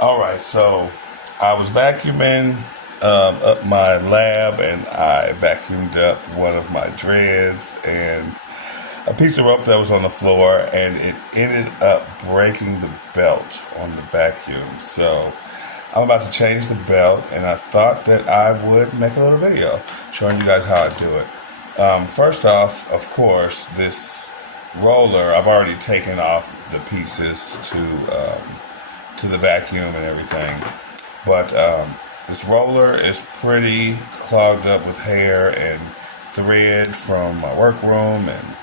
All right, so I was vacuuming up my lab and I vacuumed up one of my dreads and a piece of rope that was on the floor, and it ended up breaking the belt on the vacuum. So I'm about to change the belt, and I thought that I would make a little video showing you guys how I do it. First off, of course, this roller, I've already taken off the pieces to the vacuum and everything. But this roller is pretty clogged up with hair and thread from my workroom and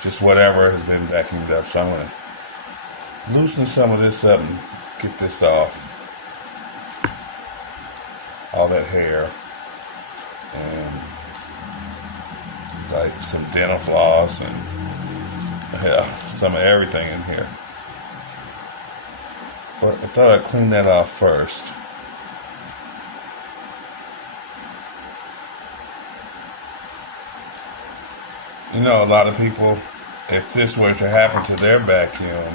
just whatever has been vacuumed up. So I'm going to loosen some of this up and get this off. All that hair and like some dental floss and some of everything in here. But I thought I'd clean that off first. You know, a lot of people, if this were to happen to their vacuum,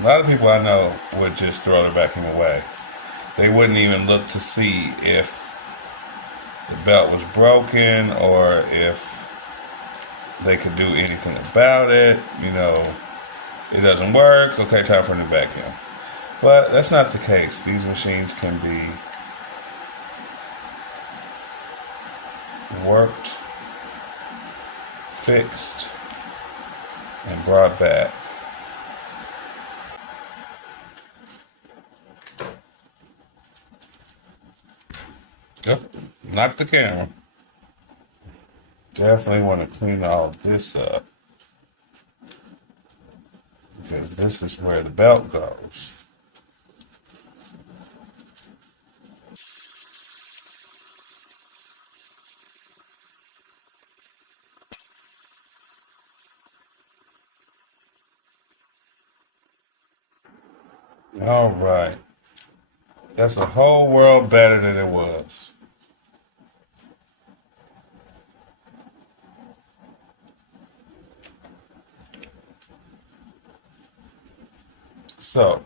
a lot of people I know would just throw their vacuum away. They wouldn't even look to see if the belt was broken or if they could do anything about it. You know, it doesn't work. Okay, time for a new vacuum. But that's not the case. These machines can be worked, fixed, and brought back. Yep, not the camera. Definitely want to clean all this up because this is where the belt goes. All right. That's a whole world better than it was. So,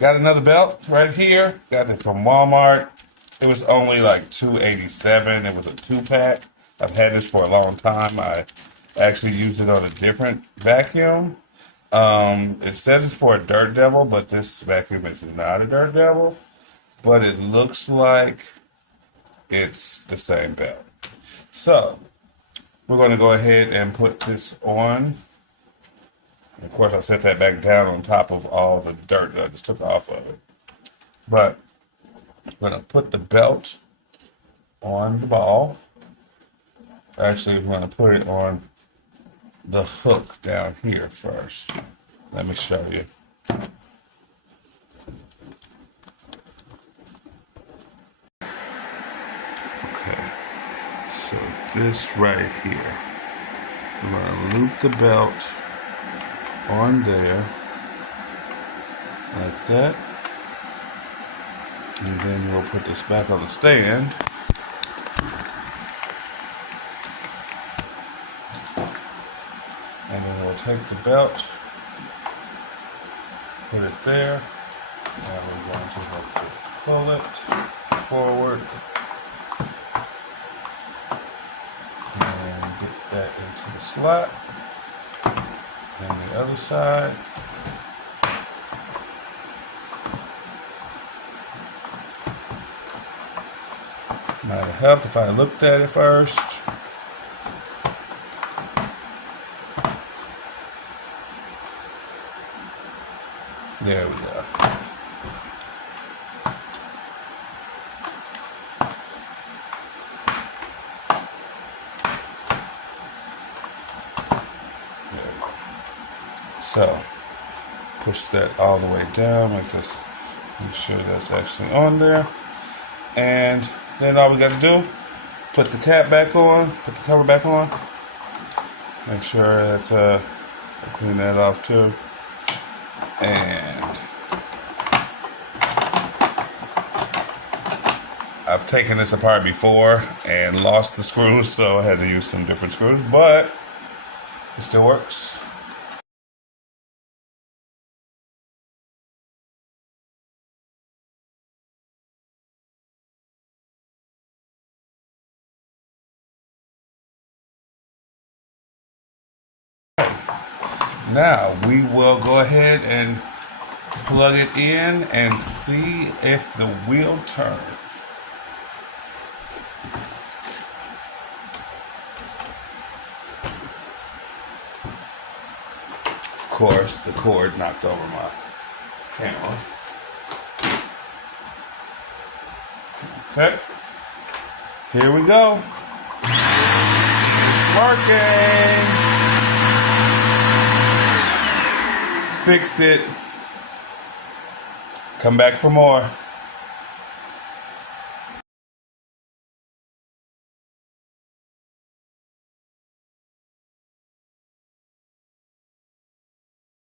got another belt right here. Got it from Walmart. It was only like $2.87. It was a 2-pack. I've had this for a long time. I actually used it on a different vacuum. It says it's for a Dirt Devil, but this vacuum is not a Dirt Devil. But it looks like it's the same belt. So, we're going to go ahead and put this on. Of course, I set that back down on top of all the dirt that I just took off of it. But I'm going to put the belt on the ball. Actually, we're going to put it on the hook down here first. Let me show you. Okay, so this right here. I'm going to loop the belt on there like that, and then we'll put this back on the stand, and then we'll take the belt, put it there, and we're going to have to pull it forward and get that into the slot. And the other side. Might have helped if I looked at it first. There we go. So, push that all the way down, make sure that's actually on there. And then all we got to do, put the cap back on, put the cover back on. Make sure that's, I'll clean that off too. And I've taken this apart before and lost the screws, so I had to use some different screws, but it still works. Now we will go ahead and plug it in and see if the wheel turns. Of course, the cord knocked over my camera. Okay, here we go. Working. Fixed it. Come back for more.